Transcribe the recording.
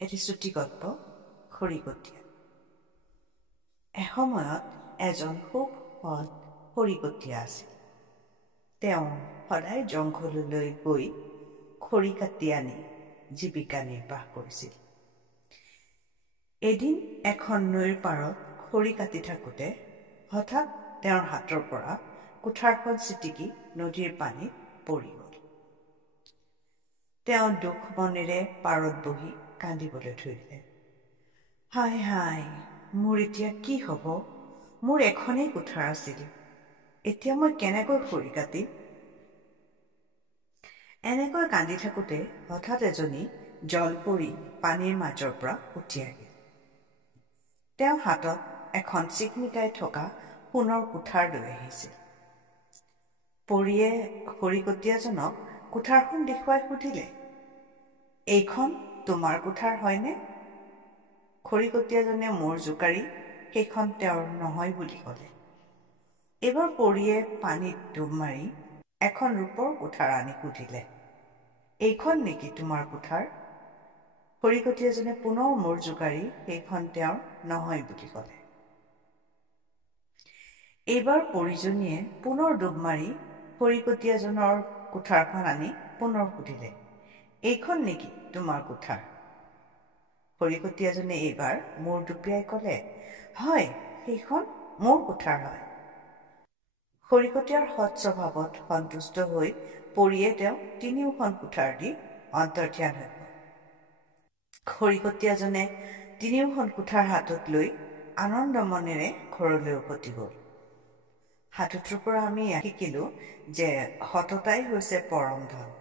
এটি চুটিগল্প খৰিকটীয়া। এসময়ত এজন খুব সৎ খৰিকটীয়া আছিল। তেওঁ সদায় জংঘললৈ গৈ খৰি কাটি আনি জীৱিকা নিৰ্বাহ কৰিছিল। এদিন এখন নৈৰ পাৰত খৰি কাটি থাকোঁতে হঠাৎ তেওঁৰ হাতৰ পৰা কুঠাৰখন ছিটিকি নদীৰ পানীত পৰি গ'ল। তেওঁ দুখ মনেৰে পাৰত বহি কান্দিবলৈ ধৰিলে। হায় হায়, মোৰ এতিয়া কি হ'ব? মোৰ এখনেই কুঠাৰ আছিল, এতিয়া মই কেনেকৈ খৰি কাটিম? এনেকৈ কান্দি থাকোঁতে হঠাৎ এজনী জলপৰী পানীৰ মাজৰ পৰা উঠি আহিল। তেওঁ হাতত এখন চিকমিকাই থকা সোণৰ কুঠাৰ লৈ আহিছিল। পৰীয়ে খৰিকটীয়াজনক কুঠাৰখন দেখুৱাই সুধিলে, এইখন তোমাৰ কুঠাৰ হয়নে? খৰিকটীয়াজনে মূৰ জোকাৰি সেইখন তেওঁৰ নহয় বুলি ক'লে। এইবাৰ পৰীয়ে পানীত ডুব মাৰি এখন ৰূপৰ কুঠাৰ আনি সুধিলে, এইখন নেকি তোমাৰ কুঠাৰ? খৰিকটীয়াজনে পুনৰ মূৰ জোকাৰি সেইখন তেওঁৰ নহয় বুলি ক'লে। এইবাৰ পৰীজনীয়ে পুনৰ ডুব মাৰি খৰিকটীয়াজনৰ কুঠাৰখন আনি পুনৰ সুধিলে, এইখন নেকি তোমাৰ কুঠাৰ? খৰিকটীয়াজনে এইবাৰ মূৰ দুপিয়াই ক'লে, হয়, সেইখন মোৰ কুঠাৰ হয়। খৰিকটীয়াৰ সৎ স্বভাৱত সন্তুষ্ট হৈ পৰীয়ে তেওঁক তিনিওখন কুঠাৰ দি অন্তৰ্ধান হৈ গ'ল। খৰিকটীয়াজনে তিনিওখন কুঠাৰ হাতত লৈ আনন্দ মনেৰে ঘৰলৈ উভতি গ'ল। সাধুটোৰ পৰা আমি শিকিলোঁ যে সততাই হৈছে পৰম ধন।